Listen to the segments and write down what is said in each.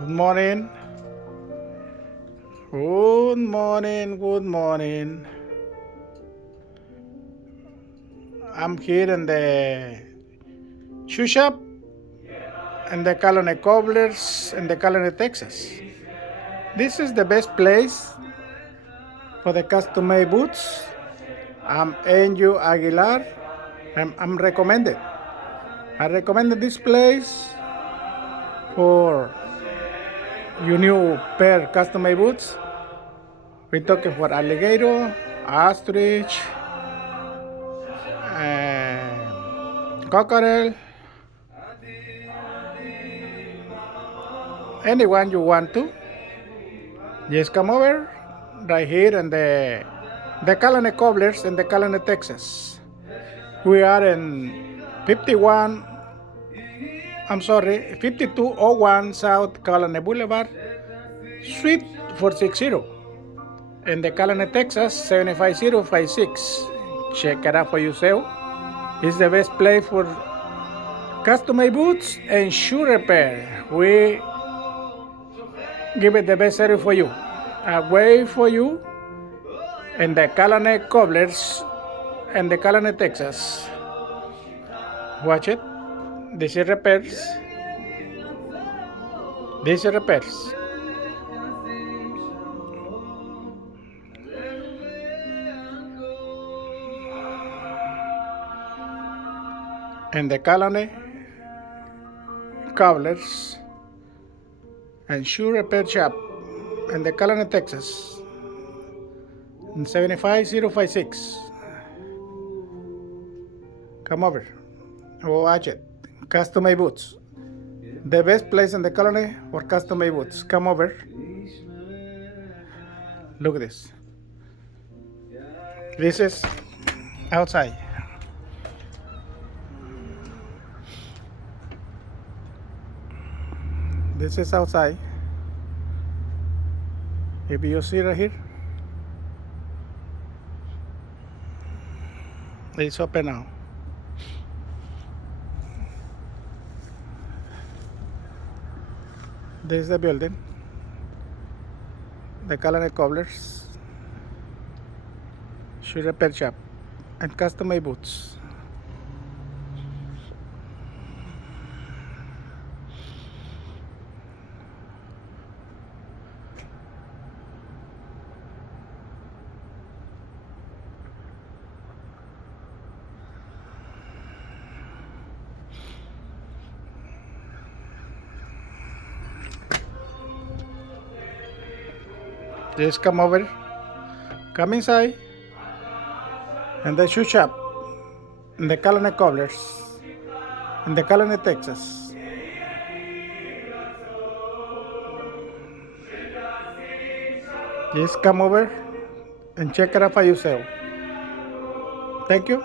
Good morning. Good morning. Good morning. I'm here in the shoe shop in the Colony Cobblers in the Colony, Texas. This is the best place for the custom-made boots. I'm Andrew Aguilar. I'm recommended. I recommended this place for your new pair custom-made boots. We're talking for alligator, ostrich, cockerel, anyone you want to. Just come over right here in the Colony Cobblers in the Colony, Texas. We are in 5201 South Colony Boulevard, Suite 460 in the Colony, Texas 75056. Check it out for yourself. It's the best place for custom-made boots and shoe repair. We give it the best service for you. I wait for you in the Colony Cobblers in the Colony, Texas. Watch it. This is repairs. This is repairs. In the Colony Cobblers and shoe repair shop in the Colony, Texas in 75056. Come over. Watch it. Custom-made boots. The best place in the Colony for custom-made boots. Come over. Look at this. This is outside. This is outside. If you see right here, it's open now. This is the building, the Colony Cobblers shoe repair shop and custom-made boots. Just come over, come inside, and the shoe shop in the Colony Cobblers in the Colony, Texas. Just come over and check it out for yourself. Thank you.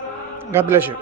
God bless you.